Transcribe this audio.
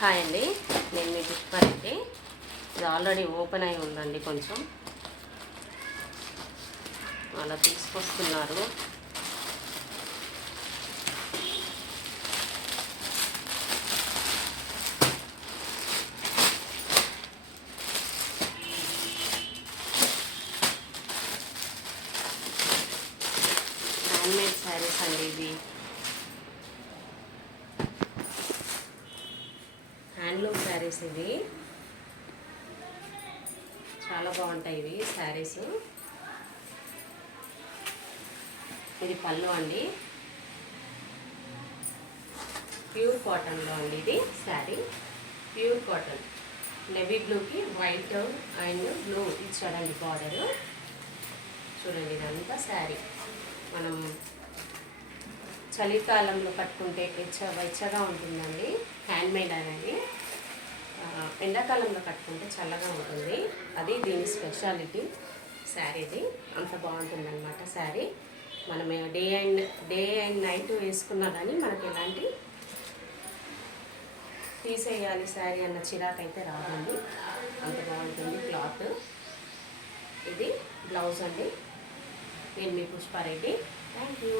Hi అండి, నేను మీ పుష్పారెడ్డి. ఇది ఆల్రెడీ ఓపెన్ అయి ఉందండి. కొంచెం అలా తీసుకొస్తున్నారు. హ్యాండ్మేడ్ శారీస్ అండి. ఇవి హ్యాండ్లూమ్ శారీస్. ఇవి చాలా బాగుంటాయి. ఇవి శారీస్. ఇది పళ్ళు అండి, ప్యూర్ కాటన్లో అండి. ఇది శారీ ప్యూర్ కాటన్. నెవీ బ్లూకి వైట్ అండ్ బ్లూ ఇచ్చాడండి బార్డరు. చూడండి, ఇదంతా శారీ. మనం చలికాలంలో కట్టుకుంటే వెచ్చగా ఉంటుందండి. హ్యాండ్మేడ్ అనేది. ఎండాకాలంలో కట్టుకుంటే చల్లగా ఉంటుంది. అది దీని స్పెషాలిటీ. శారీది అంత బాగుంటుందన్నమాట. శారీ మనం డే అండ్ నైట్ వేసుకున్నా కానీ మనకి ఎలాంటి తీసేయాలి శారీ అన్న చిరాకైతే రాదండి. అంత బాగుంటుంది క్లాత్. ఇది బ్లౌజ్ అండి. నేను మీ పుష్పారెడ్డి. Thank you.